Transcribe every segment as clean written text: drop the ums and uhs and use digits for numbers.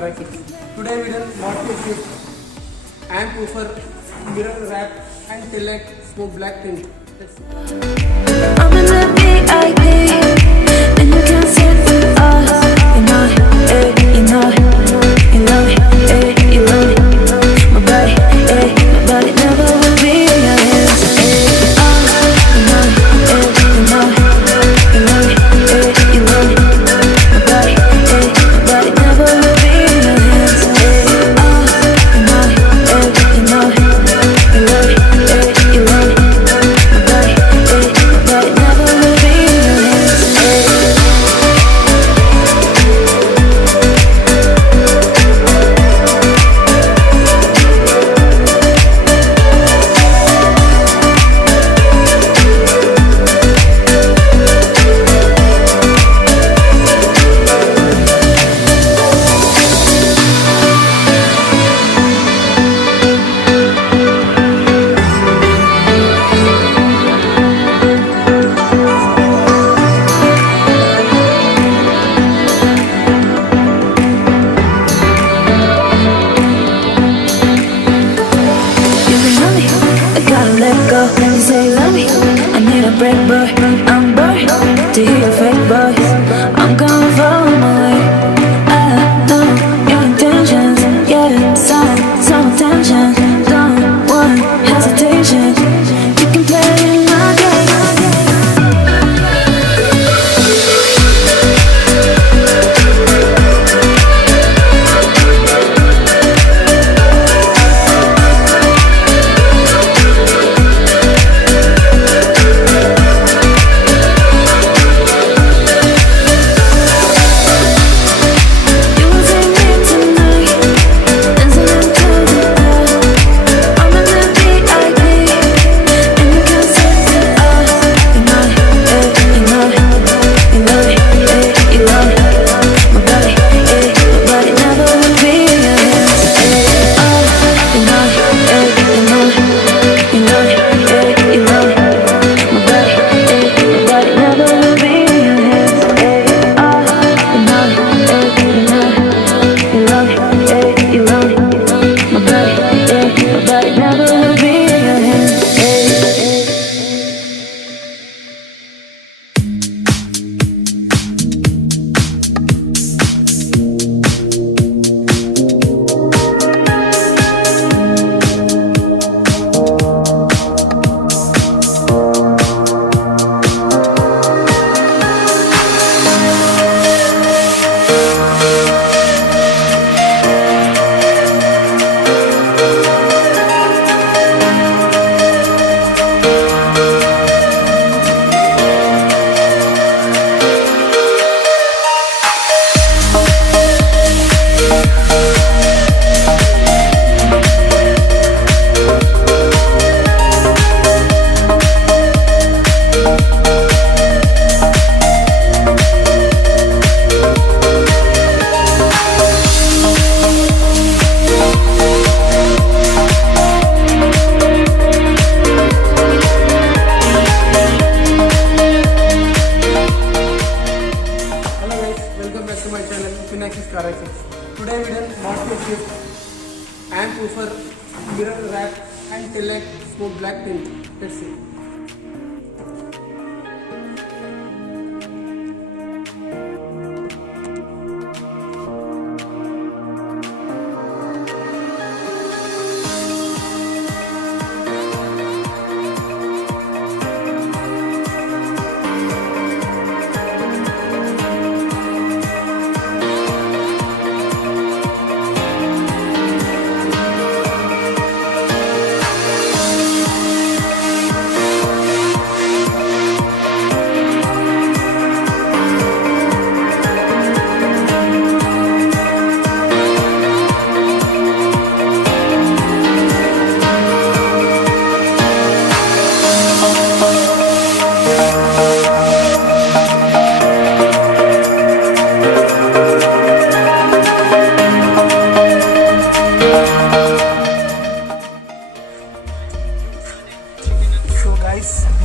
Karaki. Today we done module shift, Amplifier, mirror wrap and tail smoke black tint. I'm in the VIP, and you can't sit with us. You know, you know, you know, you know, my body never will be in your hands. You know, you know, you know, you know, my body never will be in your hands. You know, you know, you know, you know, my body never will be in your hands. I gotta let go. You say you love me, I need a break, boy. I'm bored to hear your fake voice. I'm gonna follow my way. I know your intentions, yeah. Some attention, don't want hesitation. You can play in my game. Today we done module shift, Amplifier, mirror wrap and tail smoke black tint. Let's see.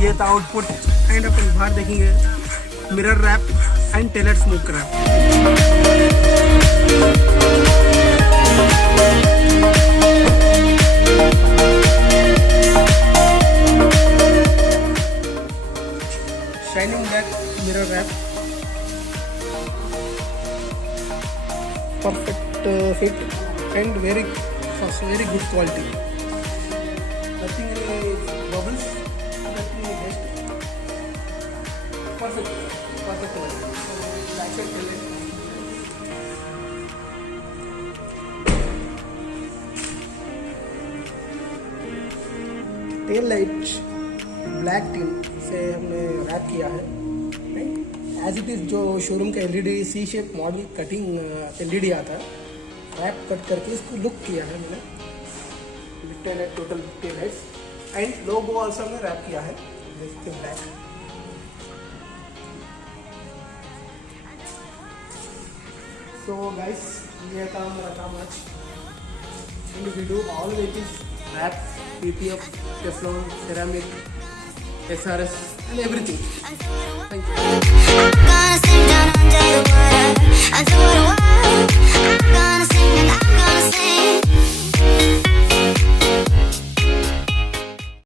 ये था output and अपन बाहर देखेंगे mirror wrap and tailor smoke wrap. fit and very fast, very good quality. Nothing any bubbles, nothing any dust. Perfect, perfect quality. Backside tail light. Tail light black tint से हमने rap किया है, as it is जो showroom का LED सी shape model cutting LED आता है, rap cut करके इसको लुक किया है मैंने. Tail light, total tail lights and logo also हमने रैप किया है, देखते ब्लैक. सो गाइस, ये था हमारा काम आज. And we do all vehicles wrap, PPF, Teflon, ceramic, SRS and everything. Thank you. I'm gonna sit down under the water. I do what I want. I'm gonna